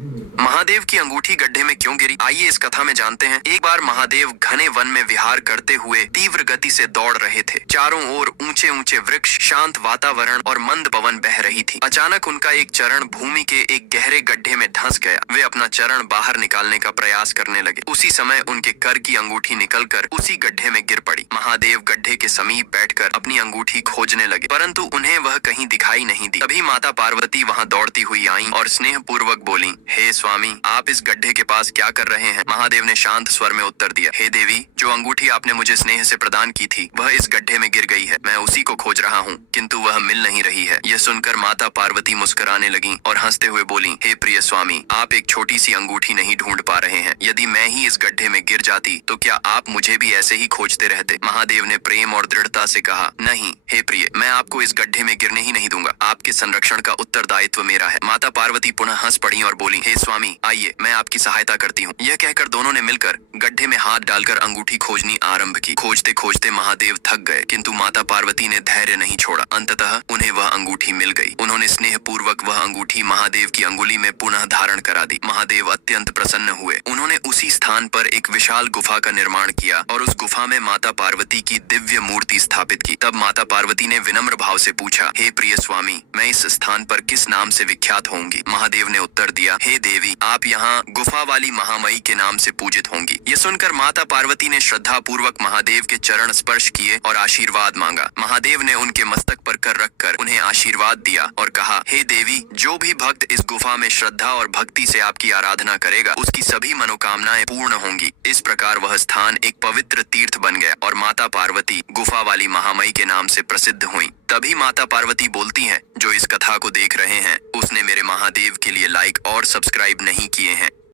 महादेव की अंगूठी गड्ढे में क्यों गिरी, आइए इस कथा में जानते हैं। एक बार महादेव घने वन में विहार करते हुए तीव्र गति से दौड़ रहे थे। चारों ओर ऊंचे ऊंचे वृक्ष, शांत वातावरण और मंद पवन बह रही थी। अचानक उनका एक चरण भूमि के एक गहरे गड्ढे में धंस गया। वे अपना चरण बाहर निकालने का प्रयास करने लगे। उसी समय उनके कर की अंगूठी निकलकर उसी गड्ढे में गिर पड़ी। महादेव गड्ढे के समीप बैठकर अपनी अंगूठी खोजने लगे, परंतु उन्हें वह कहीं दिखाई नहीं दी। तभी माता पार्वती वहां दौड़ती हुई आईं और स्नेह पूर्वक बोली, हे स्वामी, आप इस गड्ढे के पास क्या कर रहे हैं? महादेव ने शांत स्वर में उत्तर दिया, हे देवी, जो अंगूठी आपने मुझे स्नेह से प्रदान की थी वह इस गड्ढे में गिर गई है। मैं उसी को खोज रहा हूँ, किंतु वह मिल नहीं रही है। यह सुनकर माता पार्वती मुस्कुराने लगी और हंसते हुए बोली, हे प्रिय स्वामी, आप एक छोटी सी अंगूठी नहीं ढूंढ पा रहे हैं। यदि मैं ही इस गड्ढे में गिर जाती तो क्या आप मुझे भी ऐसे ही खोजते रहते? महादेव ने प्रेम और दृढ़ता से कहा, नहीं हे प्रिय, मैं आपको इस गड्ढे में गिरने ही नहीं दूंगा। आपके संरक्षण का उत्तरदायित्व मेरा है। माता पार्वती पुनः हंस पड़ी और बोली, हे स्वामी, आइए मैं आपकी सहायता करती हूँ। यह कहकर दोनों ने मिलकर गड्ढे में हाथ डालकर अंगूठी खोजनी आरंभ की। खोजते खोजते महादेव थक गए, किंतु माता पार्वती ने धैर्य नहीं छोड़ा। अंततः उन्हें वह अंगूठी मिल गई। उन्होंने स्नेह पूर्वक वह अंगूठी महादेव की अंगुली में पुनः धारण करा दी। महादेव अत्यंत प्रसन्न हुए। उन्होंने उसी स्थान पर एक विशाल गुफा का निर्माण किया और उस गुफा में माता पार्वती की दिव्य मूर्ति स्थापित की। तब माता पार्वती ने विनम्र भाव से पूछा, हे प्रिय स्वामी, मैं इस स्थान पर किस नाम से विख्यात होंगी? महादेव ने उत्तर दिया, हे देवी, आप यहाँ गुफा वाली महामयी के नाम से पूजित होंगी। ये सुनकर माता पार्वती ने श्रद्धा पूर्वक महादेव के चरण स्पर्श किए और आशीर्वाद मांगा। महादेव ने उनके मस्तक पर कर रखकर उन्हें आशीर्वाद दिया और कहा, हे देवी, जो भी भक्त इस गुफा में श्रद्धा और भक्ति से आपकी आराधना करेगा उसकी सभी मनोकामनाएं पूर्ण होंगी। इस प्रकार वह स्थान एक पवित्र तीर्थ बन गया और माता पार्वती गुफा वाली महामयी के नाम से प्रसिद्ध हुई। तभी माता पार्वती बोलती हैं, जो इस कथा को देख रहे हैं उसने मेरे महादेव के लिए लाइक और सब्सक्राइब नहीं किए हैं